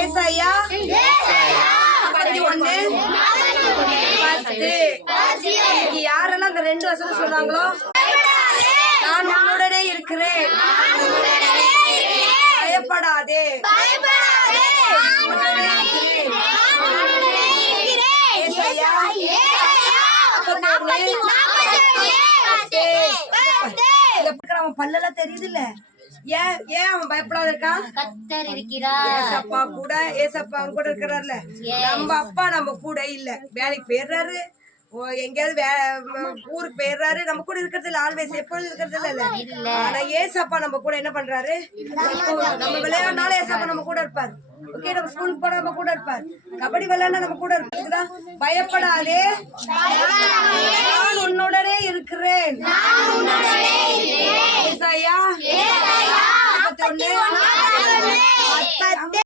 ஏசாயா 51:10. யாரெல்லாம் அந்த 2 வசனம் சொன்னாங்களோ, நான் உன்னுடனே இருக்கிறேன், பயப்படாதே. அவன் பல்லெல்லாம் தெரியுது இல்ல, ஏன் அவன் பயப்படாத இருக்கான்? கர்த்தர் இருக்கிறார். ஏசப்பா கூட, ஏசப்பா அவன் கூட இருக்கிறார்ல. நம்ம அப்பா நம்ம கூட இல்ல, வேலைக்கு போயிடுறாரு, எங்கேயாவது ஊருக்கு போயிடுறாரு, நம்ம கூட இருக்கிறது இல்ல, ஆல்வேஸ் எப்பொழுது இருக்கிறது இல்ல. ஆனா ஏசப்பா நம்ம கூட என்ன பண்றாரு? நம்ம விளையாடினாலும் ஏசப்பா நம்ம கூட இருப்பாரு. ஓகே, நம்ம ஸ்கூலுக்கு போனா நம்ம கூட இருப்பார், கபடி விளையாடினா நம்ம கூட இருப்பாரு. பயப்படாதே, நான் உன்னுடனே இருக்கிறேன். ஏசாயா 51:10.